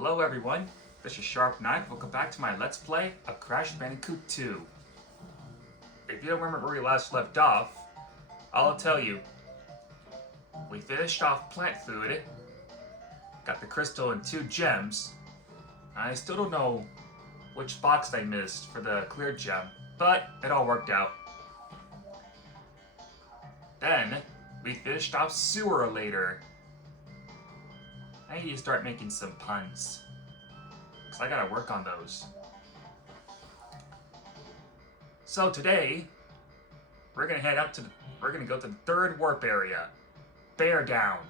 Hello everyone, this is Sharp Knife. Welcome back to my Let's Play of Crash Bandicoot 2. If you don't remember where we last left off, I'll tell you. We finished off plant food, got the crystal and 2 gems. I still don't know which box I missed for the clear gem, but it all worked out. Then, we finished off Sewer later. I need to start making some puns, because I gotta work on those. So today, we're gonna go to the 3rd warp area, Bear Down.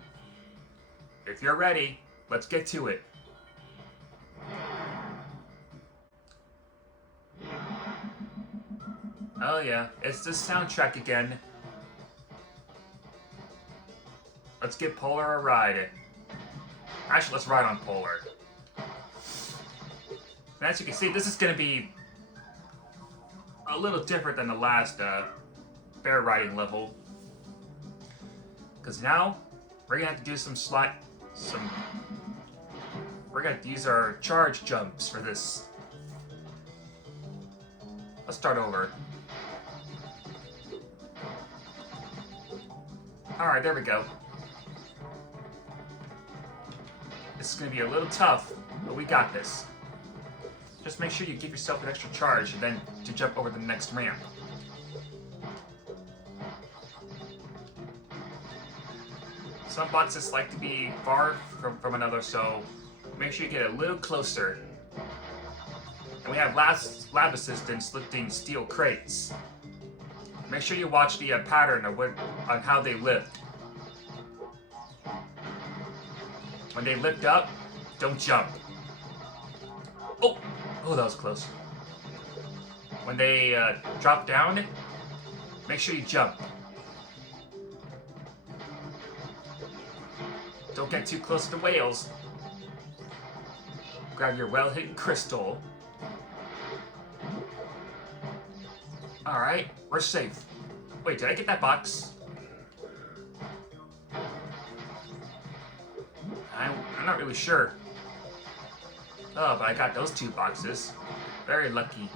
If you're ready, let's get to it. Oh yeah, it's the soundtrack again. Let's give Polar a ride. Actually, let's ride on Polar. And as you can see, this is going to be a little different than the last bear riding level. Because now, we're going to have to do we're going to have to use our charge jumps for this. Let's start over. Alright, there we go. This is going to be a little tough, but we got this. Just make sure you give yourself an extra charge and then to jump over the next ramp. Some boxes like to be far from another, so make sure you get a little closer. And we have lab assistants lifting steel crates. Make sure you watch the pattern on how they lift. When they lift up, don't jump. Oh, that was close. When they drop down, make sure you jump. Don't get too close to the whales. Grab your well-hidden crystal. Alright, we're safe. Wait, did I get that box? I'm not really sure. Oh, but I got those 2 boxes. Very lucky.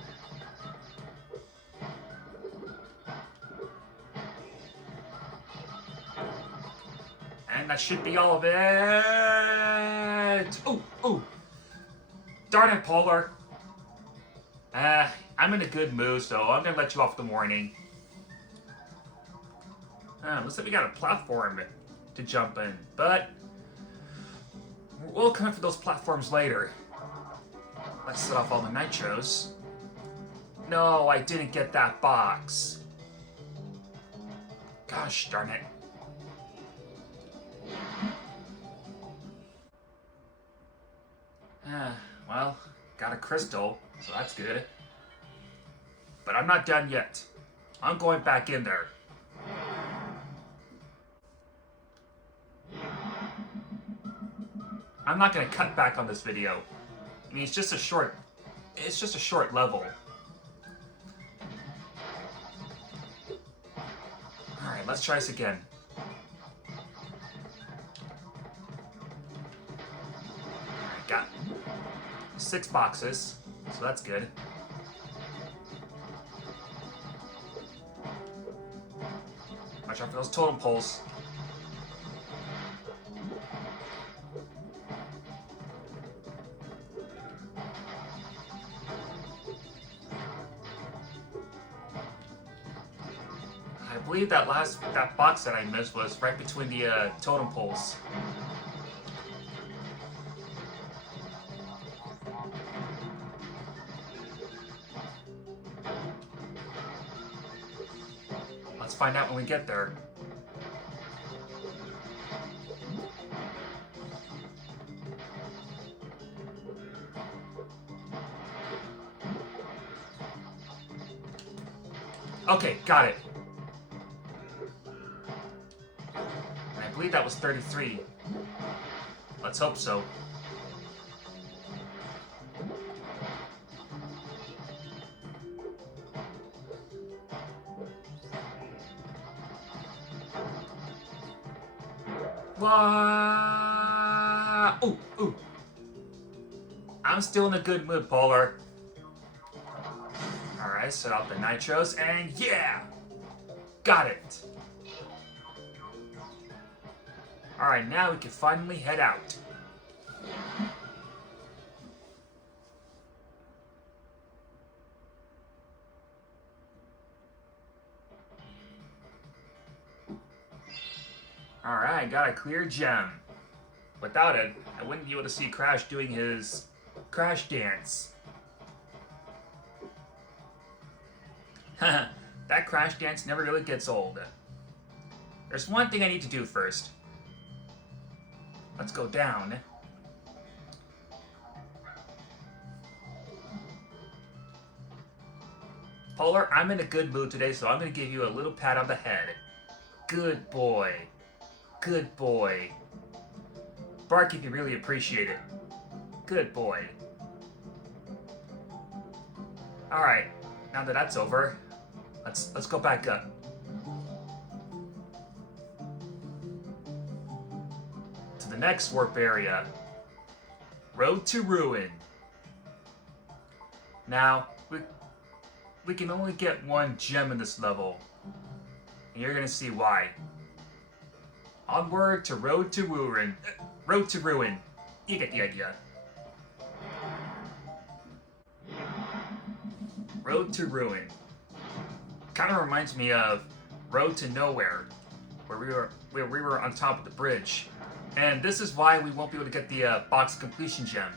And that should be all of it. Ooh. Darn it, Polar. I'm in a good mood, so I'm gonna let you off the warning. Looks like we got a platform to jump in, but we'll come in for those platforms later. Let's set off all the nitros. No, I didn't get that box. Gosh darn it. Well, got a crystal, so that's good. But I'm not done yet. I'm going back in there. I'm not going to cut back on this video. I mean, it's just a short level. Alright, let's try this again. Alright, got 6 boxes, so that's good. Watch out for those totem poles. I believe that box that I missed was right between the totem poles. Let's find out when we get there. Okay, got it. I believe that was 33. Let's hope so. Ooh. I'm still in a good mood, Polar. Alright, set out the nitros, and yeah! Got it! Alright, now we can finally head out. Alright, got a clear gem. Without it, I wouldn't be able to see Crash doing his Crash dance. Haha, that Crash dance never really gets old. There's one thing I need to do first. Let's go down. Polar, I'm in a good mood today, so I'm going to give you a little pat on the head. Good boy. Good boy. Bark if you really appreciate it. Good boy. Alright, now that that's over, let's go back up. To the next warp area. Road to Ruin. Now, we can only get one gem in this level. And you're gonna see why. Onward to Road to Ruin. Road to Ruin. You get the idea. Road to Ruin. Kind of reminds me of Road to Nowhere, where we were on top of the bridge. And this is why we won't be able to get the box completion gem.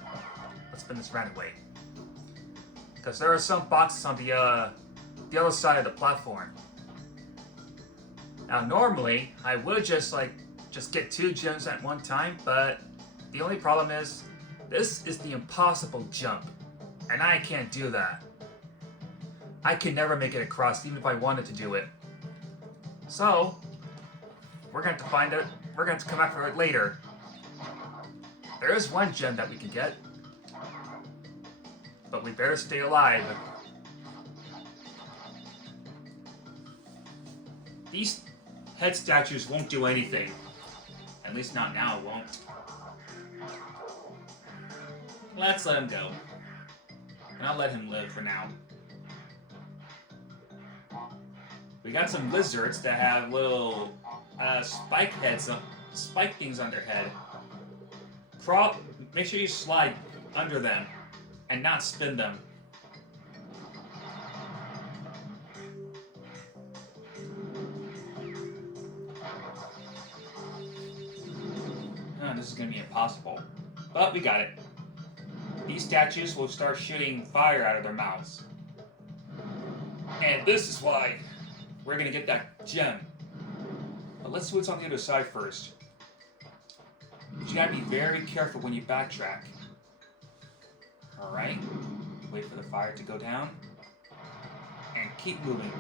Let's spin this round away. Because there are some boxes on the other side of the platform. Now normally, I would just get 2 gems at one time, but the only problem is, this is the impossible jump, and I can't do that. I can never make it across, even if I wanted to do it. So, we're going to have to find it. We're going to have to come back for it later. There is one gem that we can get, but we better stay alive. These head statues won't do anything. At least not now, it won't. Let's let him go. And I'll let him live for now. We got some lizards that have little spike heads, spike things on their head. Make sure you slide under them and not spin them. This is going to be impossible. But we got it. These statues will start shooting fire out of their mouths. And this is why we're going to get that gem. But let's see what's on the other side first. But you got to be very careful when you backtrack. Alright. Wait for the fire to go down. And keep moving.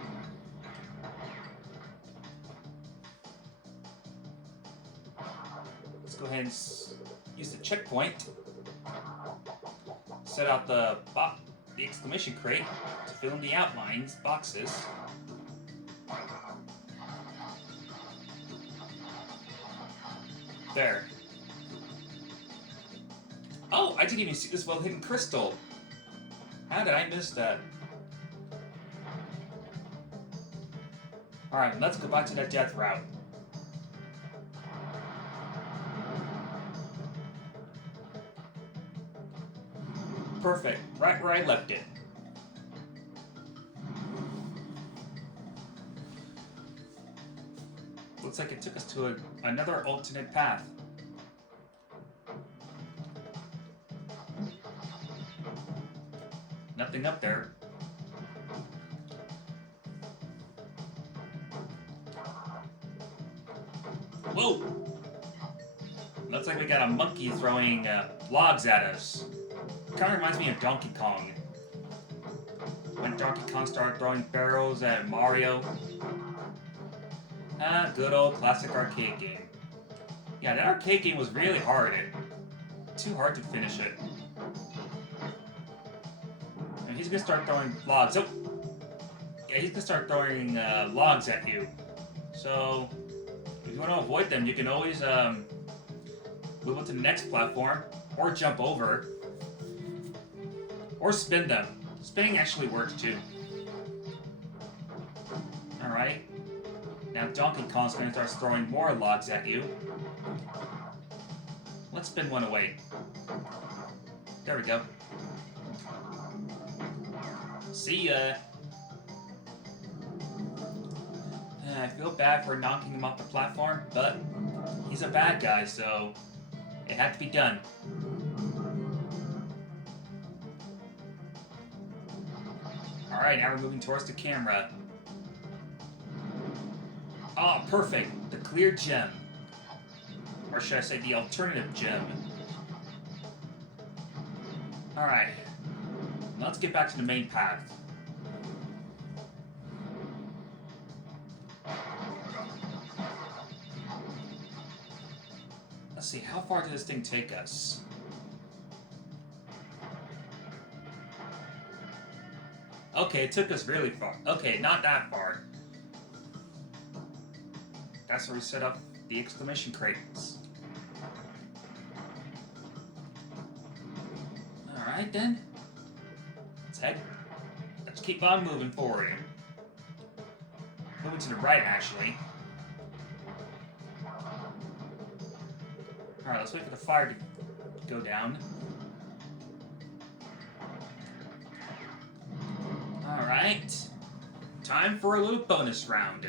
Let's go ahead and use the checkpoint. Set out the exclamation crate to fill in the outlines boxes. There. Oh, I didn't even see this well-hidden crystal. How did I miss that? Alright, let's go back to that death route. Perfect. Right where I left it. Looks like it took us to another alternate path. Nothing up there. Whoa! Looks like we got a monkey throwing logs at us. Kind of reminds me of Donkey Kong. When Donkey Kong started throwing barrels at Mario. Good old classic arcade game. Yeah, that arcade game was really hard. Too hard to finish it. And he's gonna start throwing logs. Oh! Yeah, he's gonna start throwing logs at you. So, if you want to avoid them, you can always move on to the next platform, or jump over. Or spin them. Spinning actually works too. Alright. Now Donkey Kong's going to start throwing more logs at you. Let's spin one away. There we go. See ya! I feel bad for knocking him off the platform, but he's a bad guy, so it had to be done. Alright, now we're moving towards the camera. Ah, oh, perfect! The clear gem. Or should I say the alternative gem. Alright. Let's get back to the main path. Let's see, how far did this thing take us? Okay, it took us really far. Okay, not that far. That's where we set up the exclamation crates. Alright then. Let's keep on moving forward. Moving to the right, actually. Alright, let's wait for the fire to go down. Alright. Time for a little bonus round.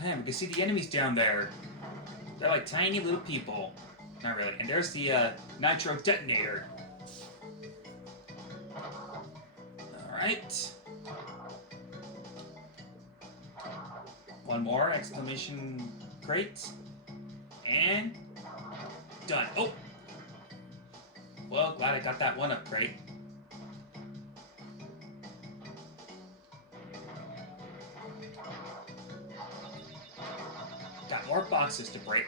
Man, we can see the enemies down there. They're like tiny little people. Not really. And there's the nitro detonator. Alright. One more exclamation crate. And done. Oh! Well, glad I got that one up crate. Got more boxes to break.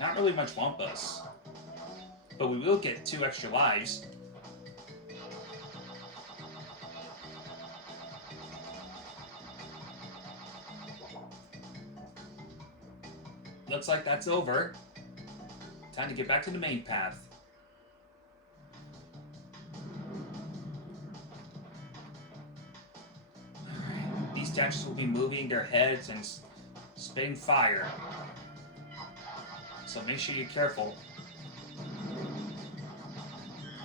Not really much Wumpas. But we will get 2 extra lives. Looks like that's over. Time to get back to the main path. These statues will be moving their heads and spitting fire. So make sure you're careful.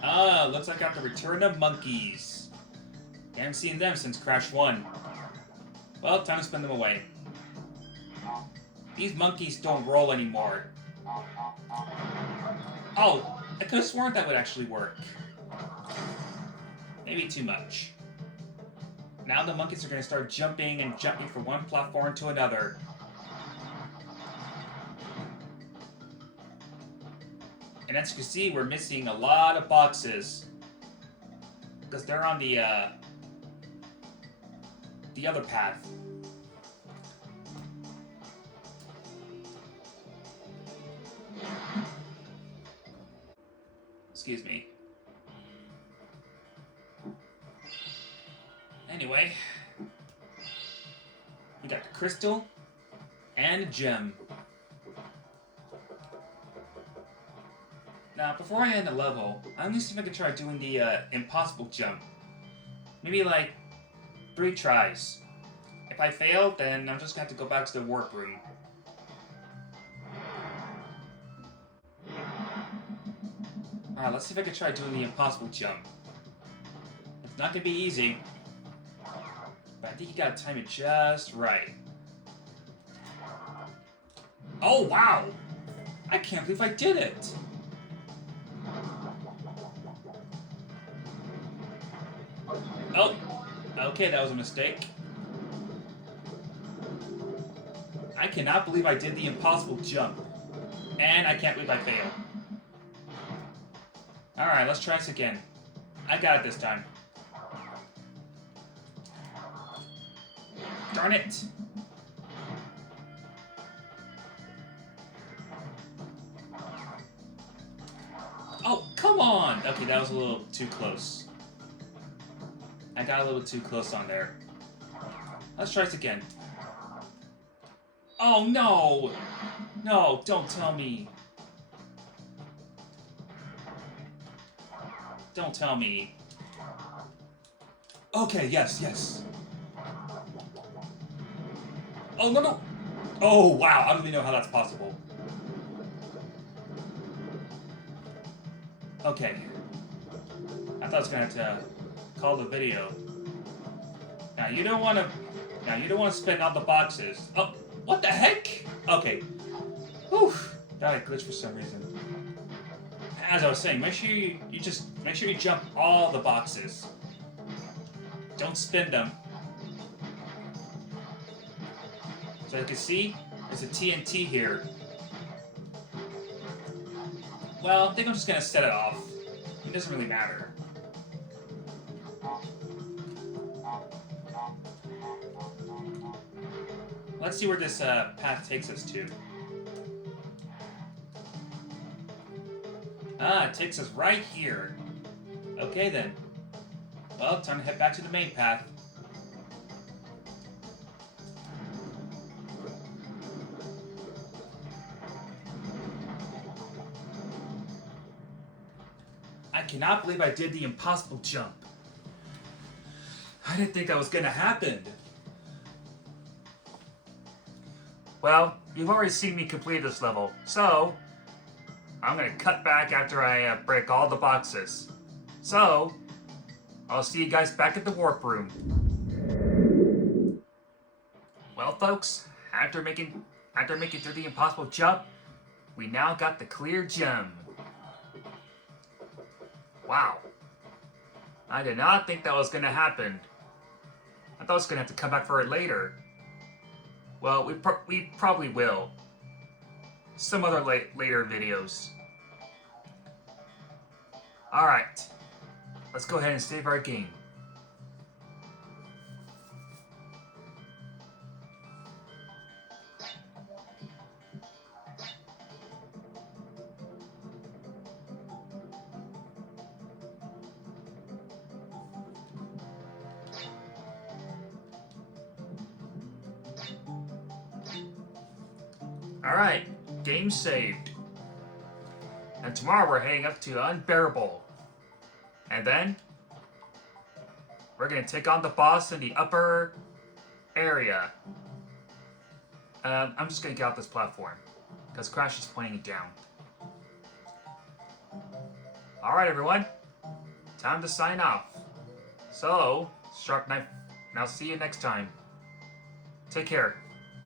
Ah, looks like I got the return of monkeys. I haven't seen them since Crash 1. Well, time to spin them away. These monkeys don't roll anymore. Oh, I could have sworn that would actually work. Maybe too much. Now the monkeys are going to start jumping and jumping from one platform to another. And as you can see, we're missing a lot of boxes. Because they're on the other path. Excuse me. Anyway, we got the crystal and a gem. Now, before I end the level, I'm gonna see if I can try doing the impossible jump. Maybe like 3 tries. If I fail, then I'm just gonna have to go back to the warp room. Alright, let's see if I can try doing the impossible jump. It's not gonna be easy, but I think you gotta time it just right. Oh, wow! I can't believe I did it! Oh! Okay, that was a mistake. I cannot believe I did the impossible jump. And I can't believe I failed. Alright, let's try this again. I got it this time. Darn it! Oh, come on! Okay, that was a little too close. I got a little too close on there. Let's try this again. Oh no! No, don't tell me. Don't tell me. Okay, yes, yes. Oh, no, no! Oh, wow, I don't even know how that's possible. Okay. I thought I was gonna have to call the video. Now, you don't want to... Now, you don't want to spin all the boxes. Oh, what the heck? Okay. Whew. That had glitched for some reason. As I was saying, make sure you jump all the boxes. Don't spin them. So you can see, there's a TNT here. Well, I think I'm just gonna set it off. It doesn't really matter. Let's see where this path takes us to. Ah, it takes us right here. Okay then. Well, time to head back to the main path. I cannot believe I did the impossible jump. I didn't think that was gonna happen. Well, you've already seen me complete this level, so I'm gonna cut back after I break all the boxes. So, I'll see you guys back at the warp room. Well, folks, after making through the impossible jump, we now got the clear gem. Wow. I did not think that was gonna happen. I thought I was gonna have to come back for it later. Well, we probably will. Some other later videos. Alright. Let's go ahead and save our game. Alright, game saved. And tomorrow we're heading up to Unbearable. And then, we're gonna take on the boss in the upper area. I'm just gonna get off this platform, because Crash is pointing it down. Alright everyone, time to sign off. So, Shark Knife, and I'll see you next time. Take care.